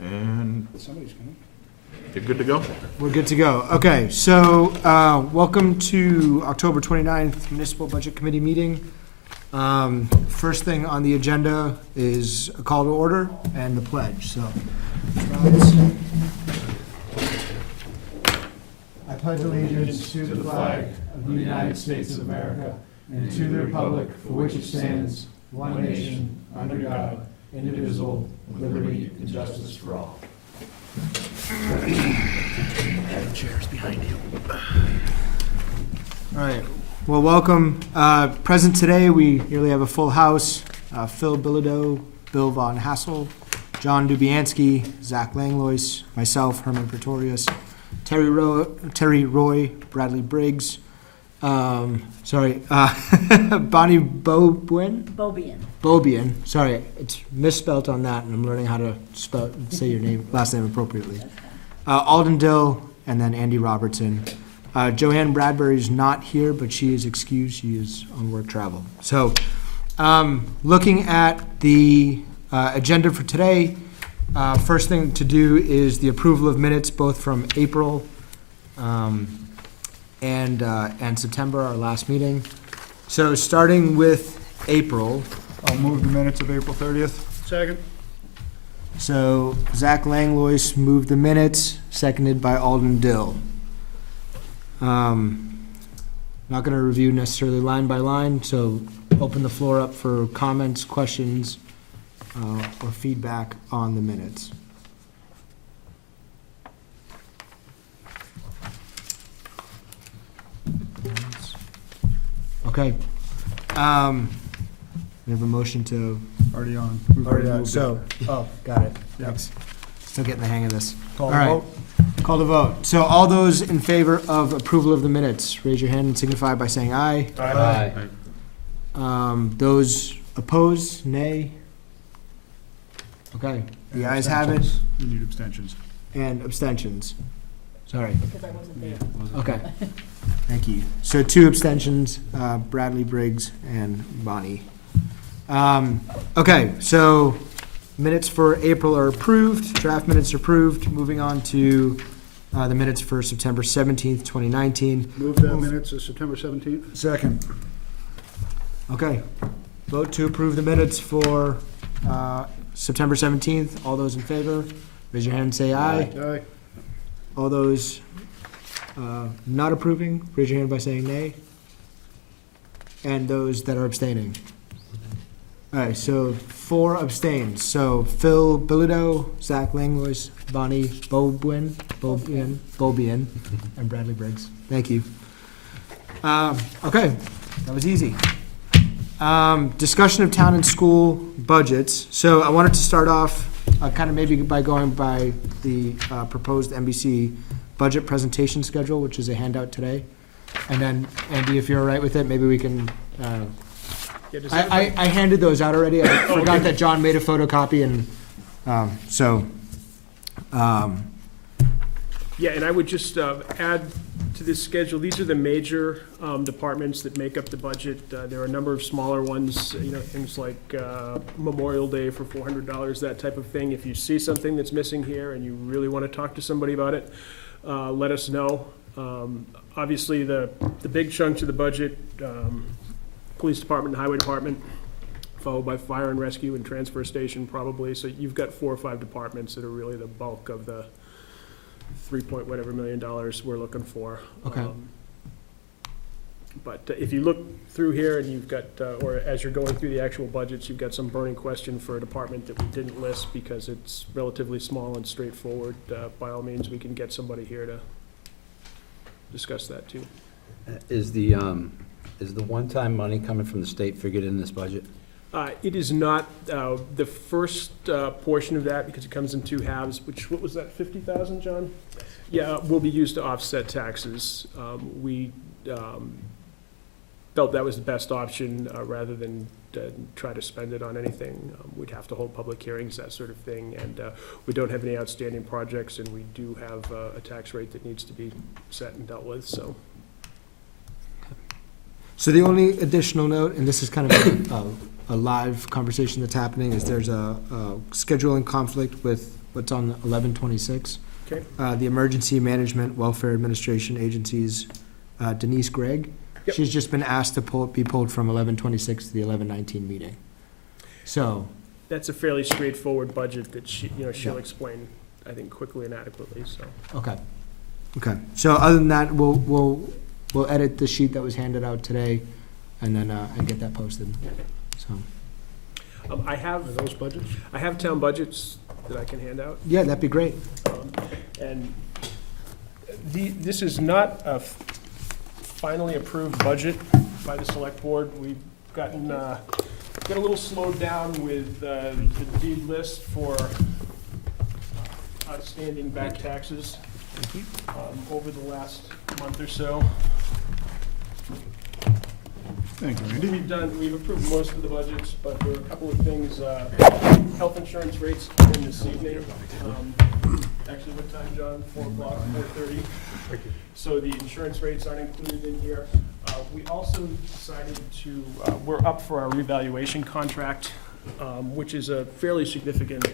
And Somebody's coming. you're good to go? We're good to go. Okay, so welcome to October 29th Municipal Budget Committee meeting. First thing on the agenda is a call to order and the pledge. So, I pledge allegiance to the flag of the United States of America and to the republic for which it stands, one nation, under God, indivisible, with liberty and justice for all. Chairs behind you. All right. Well, welcome. Present today, we nearly have a full house. Phil Bilodeau, Bill Von Hassel, John Dubianski, Zach Langlois, myself, Herman Pretorius, Terry Roy, Bradley Briggs, Bonnie Bobian. Sorry, it's misspelt on that, and I'm learning how to say your last name appropriately. Alden Dill, and then Andy Robertson. Joanne Bradbury's not here, but she is excused. She is on work travel. So, looking at the agenda for today, first thing to do is the approval of minutes, both from April and September, our last meeting. So, starting with April. I'll move the minutes of April 30th. Second. So Zach Langlois moved the minutes, seconded by Alden Dill. Not going to review necessarily line by line, so open the floor up for comments, questions, or feedback on the minutes. Okay. We have a motion to... Already on. Got it. Yep. Thanks. Still getting the hang of this. Call All the right. vote. Call the vote. So all those in favor of approval of the minutes, raise your hand and signify by saying aye. Aye. Those opposed, nay? Okay, the ayes have it, We need abstentions. and abstentions. Sorry. Because I wasn't there. Okay, thank you. So 2 abstentions, Bradley Briggs and Bonnie. Okay, so minutes for April are approved, draft minutes are approved. Moving on to the minutes for September 17th, 2019. Move the minutes of September 17th. Second. Okay, vote to approve the minutes for September 17th. All those in favor, raise your hand and say aye. Aye. All those not approving, raise your hand by saying nay. And those that are abstaining. All right, so 4 abstained. So Phil Bilodeau, Zach Langlois, Bonnie Bobian, and Bradley Briggs. Thank you. Okay, that was easy. Discussion of town and school budgets. So I wanted to start off kind of maybe by going by the proposed NBC budget presentation schedule, which is a handout today. And then, Andy, if you're all right with it, maybe we can, I handed those out already. I forgot that John made a photocopy, and Yeah, and I would just add to this schedule, these are the major departments that make up the budget. There are a number of smaller ones, things like Memorial Day for $400, that type of thing. If you see something that's missing here and you really want to talk to somebody about it, let us know. Obviously, the big chunks of the budget, Police Department and Highway Department, followed by Fire and Rescue and Transfer Station probably. So you've got 4 or 5 departments that are really the bulk of the $3 million we're looking for. Okay. But if you look through here and you've got, or as you're going through the actual budgets, you've got some burning question for a department that we didn't list because it's relatively small and straightforward, by all means, we can get somebody here to discuss that too. Is the one-time money coming from the state figured in this budget? It is not the first portion of that, because it comes in 2 halves, what was that, 50,000, John? Yeah, will be used to offset taxes. We felt that was the best option, rather than try to spend it on anything. We'd have to hold public hearings, that sort of thing, and we don't have any outstanding projects, and we do have a tax rate that needs to be set and dealt with, so. So the only additional note, and this is kind of a live conversation that's happening, is there's a scheduling conflict with what's on 1126. Okay. The Emergency Management Welfare Administration Agency's Denise Gregg. Yep. She's just been asked to be pulled from 1126 to the 1119 meeting. So, That's a fairly straightforward budget that she'll Yeah. explain, I think, quickly and adequately, so. okay. Okay. So other than that, we'll edit the sheet that was handed out today and then, and get that posted. So, I have, Are those budgets? I have town budgets that I can hand out. yeah, that'd be great. And this is not a finally approved budget by the select board. We've gotten, got a little slowed down with the deed list for outstanding back taxes over the last month or so. Thank you, Randy. We've approved most of the budgets, but there are a couple of things, health insurance rates in this evening. Actually, what time, John? 4 o'clock, 4:30? So the insurance rates aren't included in here. We also decided to, we're up for our revaluation contract, which is a fairly significant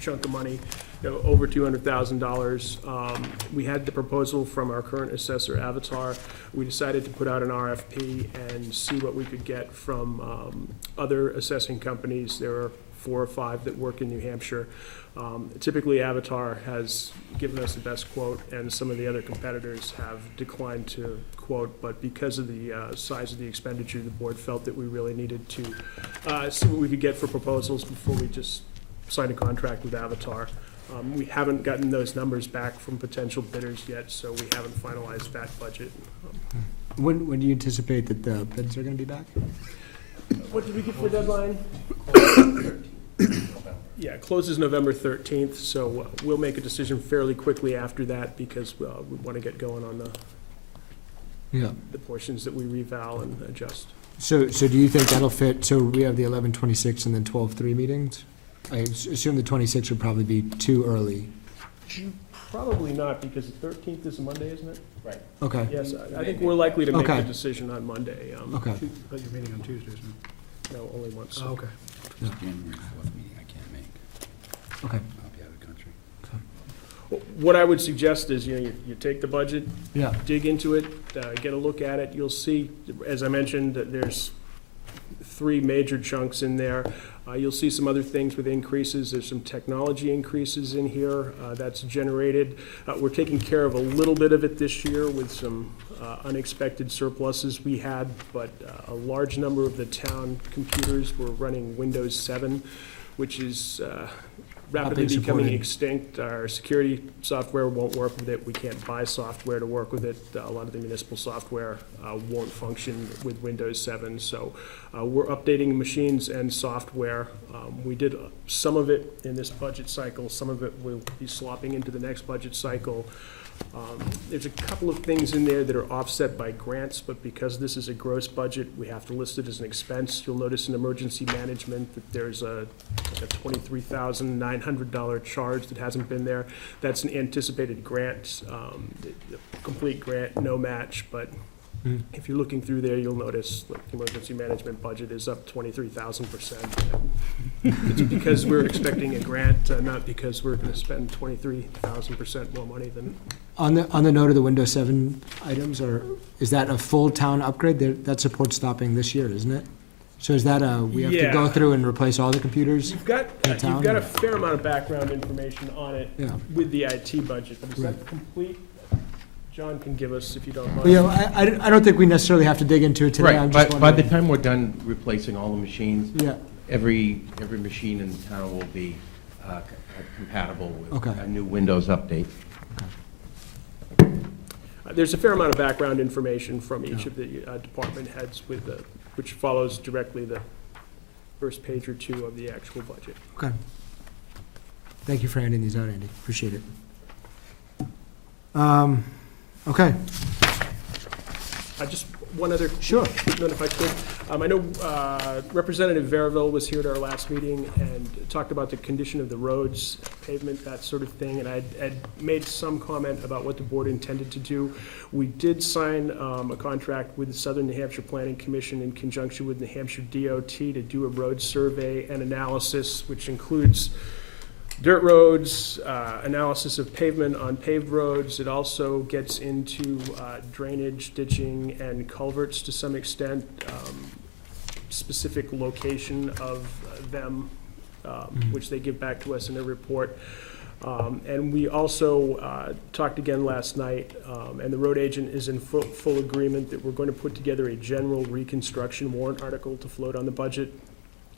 chunk of money, over $200,000. We had the proposal from our current assessor, Avatar. We decided to put out an RFP and see what we could get from other assessing companies. There are 4 or 5 that work in New Hampshire. Typically, Avatar has given us the best quote, and some of the other competitors have declined to quote, but because of the size of the expenditure, the board felt that we really needed to see what we could get for proposals before we just signed a contract with Avatar. We haven't gotten those numbers back from potential bidders yet, so we haven't finalized that budget. When do you anticipate that the bids are gonna be back? What did we get for deadline? Yeah, it closes November 13th, so we'll make a decision fairly quickly after that because we want to get going on Yeah. the portions that we reval and adjust. So do you think that'll fit, so we have the 1126 and then 12/3 meetings? I assume the 26 would probably be too early. Probably not, because the 13th is a Monday, isn't it? Right. Okay, Yes, I think we're likely to make Okay. a decision on Monday. okay. But you're meeting on Tuesdays, No, only once. no? Oh, okay. January 4th meeting I can't make. Okay. I'll be out of the country. What I would suggest is, you take the budget, Yeah, dig into it, get a look at it. You'll see, as I mentioned, that there's 3 major chunks in there. You'll see some other things with increases. There's some technology increases in here that's generated. We're taking care of a little bit of it this year with some unexpected surpluses we had, but a large number of the town computers were running Windows 7, which is rapidly being becoming supported. extinct. Our security software won't work with it. We can't buy software to work with it. A lot of the municipal software won't function with Windows 7. So we're updating machines and software. We did some of it in this budget cycle. Some of it will be slopping into the next budget cycle. There's a couple of things in there that are offset by grants, but because this is a gross budget, we have to list it as an expense. You'll notice in emergency management that there's a $23,900 charge that hasn't been there. That's an anticipated grant, complete grant, no match, but if you're looking through there, you'll notice like the emergency management budget is up 23,000%. It's because we're expecting a grant, not because we're gonna spend 23,000% more money than. on the note of the Windows 7 items, or is that a full town upgrade? That support's stopping this year, isn't it? So is that we have to go Yeah. through and replace all the computers? You've got town, a or- fair amount of background information on it Yeah. with the IT budget, but is Right. that complete? John can give us if you don't mind. Well, I don't think we necessarily have to dig into it today, I'm Right, just but by the wondering. time we're done replacing all the machines, Yeah, every machine in town will be compatible with Okay. a new Windows update. There's a fair amount of background information from each of the department heads which follows directly the first page or 2 of the actual budget. okay. Thank you for handing these out, Andy, appreciate it. Okay, Just one other sure. note if I could. I know Representative Verville was here at our last meeting and talked about the condition of the roads, pavement, that sort of thing, and I'd made some comment about what the board intended to do. We did sign a contract with the Southern New Hampshire Planning Commission in conjunction with New Hampshire DOT to do a road survey and analysis, which includes dirt roads, analysis of pavement on paved roads. It also gets into drainage, ditching, and culverts to some extent, specific location of them, which they give back to us in their report. And we also talked again last night, and the road agent is in full agreement that we're going to put together a general reconstruction warrant article to float on the budget.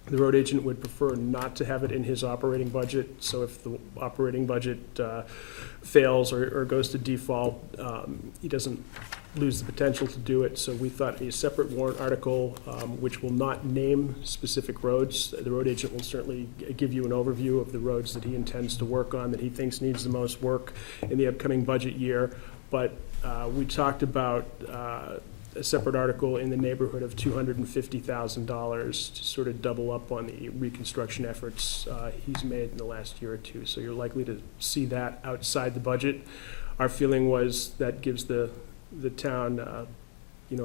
The road agent would prefer not to have it in his operating budget, so if the operating budget fails or goes to default, he doesn't lose the potential to do it. So we thought a separate warrant article, which will not name specific roads. The road agent will certainly give you an overview of the roads that he intends to work on, that he thinks needs the most work in the upcoming budget year. But we talked about a separate article in the neighborhood of $250,000 to sort of double up on the reconstruction efforts he's made in the last year or two. So you're likely to see that outside the budget. Our feeling was that gives the town, a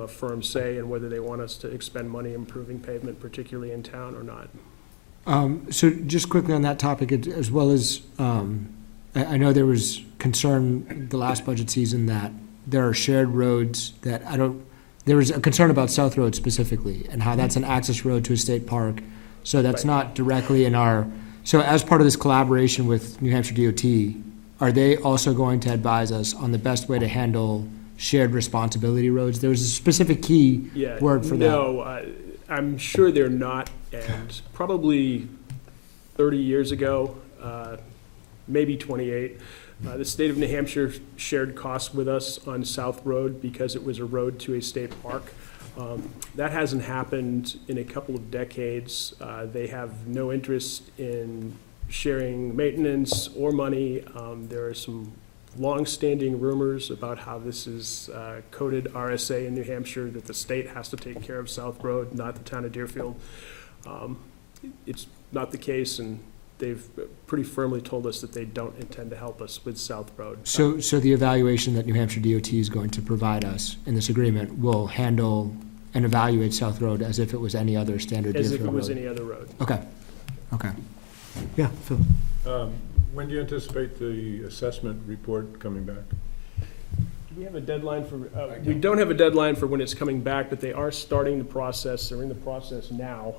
firm say in whether they want us to expend money improving pavement, particularly in town, or not. So just quickly on that topic, as well as, I know there was concern the last budget season that there are shared roads that there was a concern about South Road specifically, and how that's an access road to a state park. So that's Right. not directly in so as part of this collaboration with New Hampshire DOT, are they also going to advise us on the best way to handle shared responsibility roads? There was a specific key Yeah, word for that. no, I'm sure they're not, and probably 30 years ago, maybe 28, the state of New Hampshire shared costs with us on South Road because it was a road to a state park. That hasn't happened in a couple of decades. They have no interest in sharing maintenance or money. There are some long-standing rumors about how this is coded RSA in New Hampshire, that the state has to take care of South Road, not the town of Deerfield. It's not the case, and they've pretty firmly told us that they don't intend to help us with South Road. So the evaluation that New Hampshire DOT is going to provide us in this agreement will handle and evaluate South Road as if it was any other standard As Deerfield if it was road? any other road. Okay. Yeah, Phil. When do you anticipate the assessment report coming back? Do we have a deadline for, we don't have a deadline for when it's coming back, but they are starting the process. They're in the process now.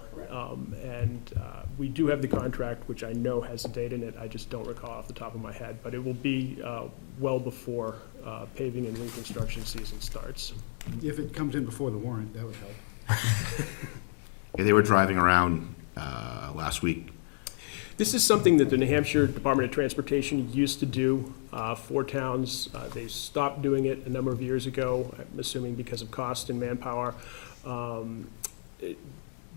And we do have the contract, which I know has a date in it. I just don't recall off the top of my head. But it will be well before paving and reconstruction season starts. If it comes in before the warrant, that would help. Yeah, they were driving around last week. This is something that the New Hampshire Department of Transportation used to do for towns. They stopped doing it a number of years ago, I'm assuming because of cost and manpower.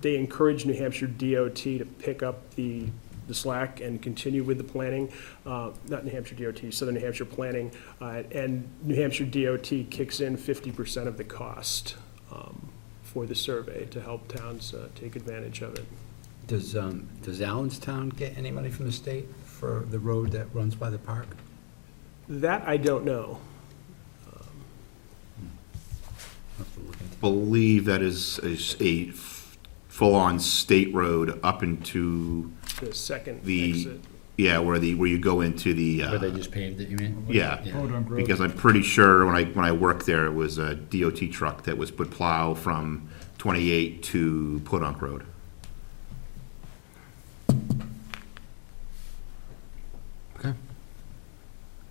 They encourage New Hampshire DOT to pick up the slack and continue with the planning. Not New Hampshire DOT, Southern New Hampshire Planning. And New Hampshire DOT kicks in 50% of the cost for the survey to help towns take advantage of it. Does Allenstown get any money from the state for the road that runs by the park? That I don't know. I'll have to look into Believe that is a full-on state road up into The second the, exit. yeah, where you go into the, Where they just paved it, you mean? yeah. Podunk Road. Because I'm pretty sure when I worked there, it was a DOT truck that would plow from 28 to Podunk Road.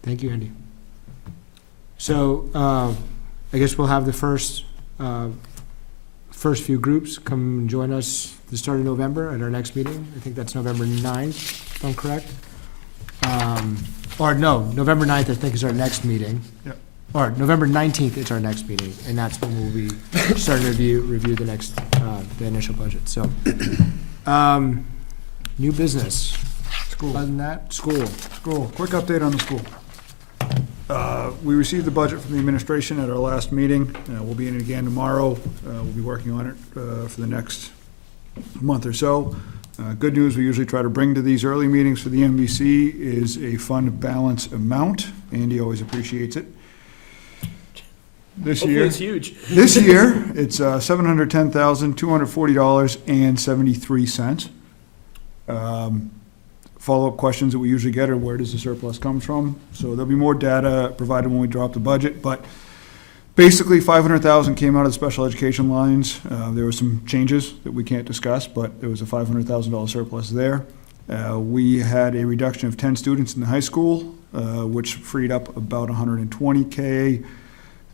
Thank you, Andy. So, I guess we'll have the first few groups come and join us the start of November at our next meeting. I think that's November 9th, if I'm correct. Or no, November 9th, I think, is our next meeting. Yep. Or November 19th is our next meeting, and that's when we'll be starting to review the next, the initial budget, so. New business. School. Other than that, school. School, quick update on the school. We received the budget from the administration at our last meeting. We'll be in it again tomorrow. We'll be working on it for the next month or so. Good news, we usually try to bring to these early meetings for the MVC is a fund balance amount. Andy always appreciates it. This Hopefully year, it's huge. this year, it's $710,240.73. follow-up questions that we usually get are, where does the surplus come from? So there'll be more data provided when we drop the budget, but basically, 500,000 came out of the special education lines. There were some changes that we can't discuss, but there was a $500,000 surplus there. We had a reduction of 10 students in the high school, which freed up about 120K.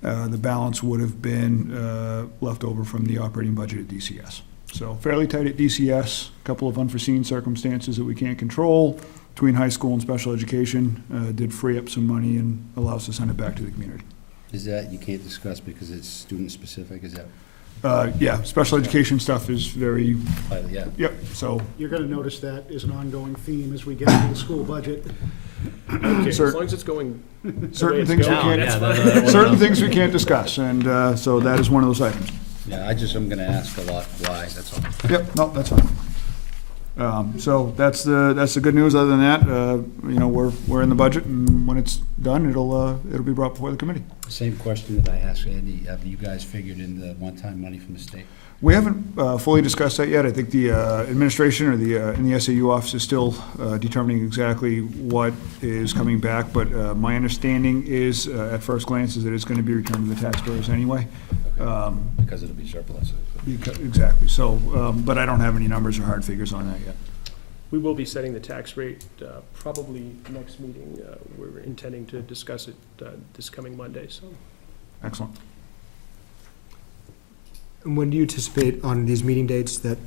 The balance would have been left over from the operating budget at DCS. So fairly tight at DCS, a couple of unforeseen circumstances that we can't control between high school and special education did free up some money and allow us to send it back to the community. Is that, you can't discuss because it's student-specific, is that? Yeah, special education stuff is very, Yeah. yep, so You're gonna notice that is an ongoing theme as we get into the school budget. Okay, as Certain- long as it's going the way certain it's things we going, can't, that's fine. certain things we can't discuss, and so that is one of those items. Yeah, I'm gonna ask a lot why, that's all. Yep, no, that's fine. So that's the good news. Other than that, you know, we're in the budget, and when it's done, it'll be brought before the committee. Same question that I asked Andy, have you guys figured in the one-time money from the state? We haven't fully discussed that yet. I think the administration or in the SAU office is still determining exactly what is coming back, but my understanding is, at first glance, is that it's going to be returned to the taxpayers anyway. Because it'll be surplus. Exactly, so, but I don't have any numbers or hard figures on that yet. We will be setting the tax rate probably next meeting. We're intending to discuss it this coming Monday, so. Excellent. And when do you anticipate on these meeting dates that?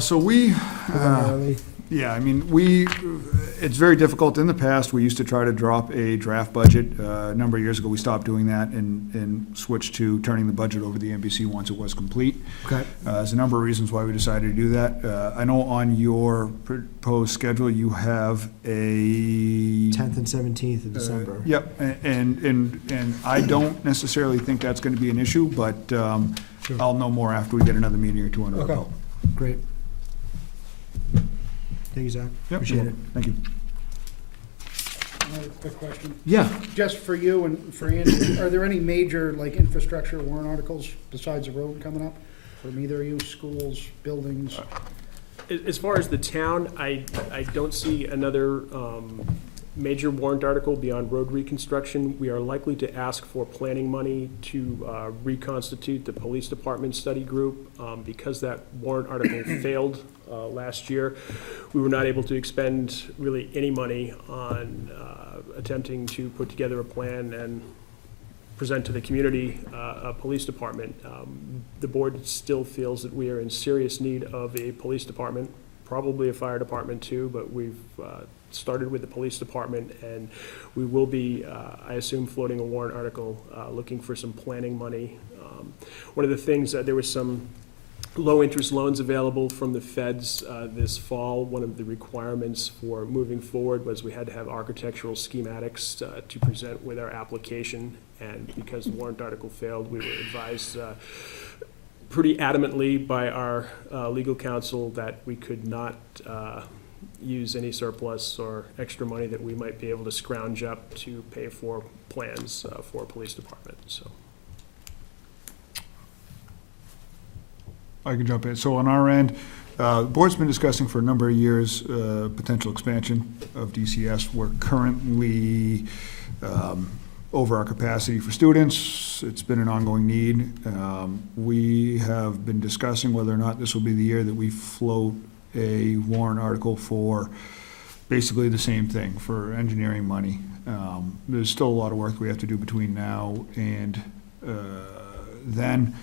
So we, preliminarily- yeah, I mean, it's very difficult. In the past, we used to try to drop a draft budget. A number of years ago, we stopped doing that and switched to turning the budget over to the NBC once it was complete. Okay, There's a number of reasons why we decided to do that. I know on your proposed schedule, you have a. 10th and 17th of December. Yep, and I don't necessarily think that's gonna be an issue, but Sure. I'll know more after we get another meeting or two under our Okay. belt. Great. Thank you, Zach. Yep, Appreciate it. Thank you. Another quick question, Yeah, just for you and for Andy, are there any major, like, infrastructure warrant articles besides the road coming up? From either of you, schools, buildings? As far as the town, I don't see another major warrant article beyond road reconstruction. We are likely to ask for planning money to reconstitute the police department study group. Because that warrant article failed last year, we were not able to expend really any money on attempting to put together a plan and present to the community a police department. The board still feels that we are in serious need of a police department, probably a fire department too, but we've started with the police department, and we will be, I assume, floating a warrant article looking for some planning money. One of the things, there was some low-interest loans available from the feds this fall. One of the requirements for moving forward was we had to have architectural schematics to present with our application, and because the warrant article failed, we were advised pretty adamantly by our legal counsel that we could not use any surplus or extra money that we might be able to scrounge up to pay for plans for a police department, so. I can jump in. So on our end, the board's been discussing for a number of years potential expansion of DCS. We're currently over our capacity for students. It's been an ongoing need. We have been discussing whether or not this will be the year that we float a warrant article for basically the same thing, for engineering money. There's still a lot of work we have to do between now and then.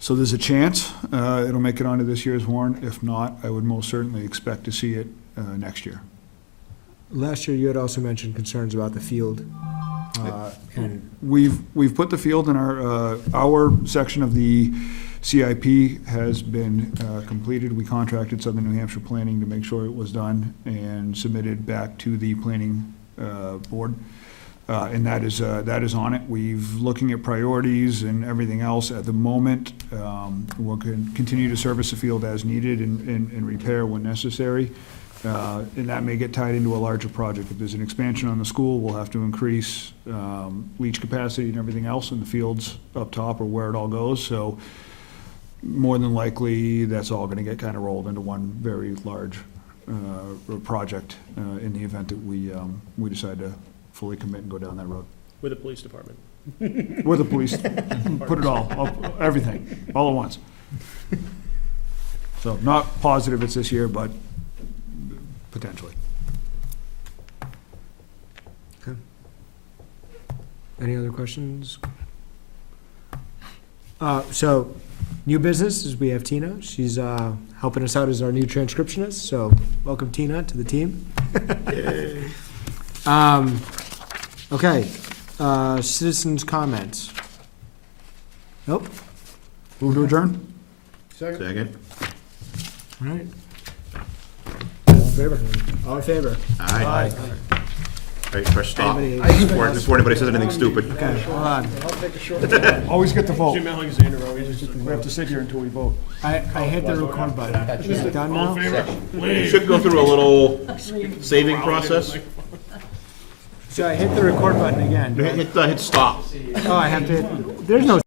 So there's a chance it'll make it onto this year's warrant. If not, I would most certainly expect to see it next year. last year you had also mentioned concerns about the field. And We've put the field in our section of the CIP has been completed. We contracted Southern New Hampshire Planning to make sure it was done and submitted back to the planning board. And that is on it. We've looking at priorities and everything else at the moment. We'll continue to service the field as needed and repair when necessary. And that may get tied into a larger project. If there's an expansion on the school, we'll have to increase leach capacity and everything else in the fields up top or where it all goes. So more than likely, that's all gonna get kind of rolled into one very large project in the event that we decide to fully commit and go down that road. With the police department. With the police, put it all, everything, all at once. So not positive it's this year, but potentially. Any other questions? So, new business is we have Tina. She's helping us out as our new transcriptionist, so welcome Tina to the team. Okay, citizens' comments. Nope. Move to adjourn? Second? Second? All right. All in favor? All in favor? Aye. All right, press stop Anybody- before anybody says anything stupid. Okay, hold on. I'll take a short. Always get the vote. Jim Alexander always just. We have to sit here until we vote. I hit the record button. Is it done now? You should go through a little saving process. So I hit the record button again. Hit stop. Oh, I have to, there's no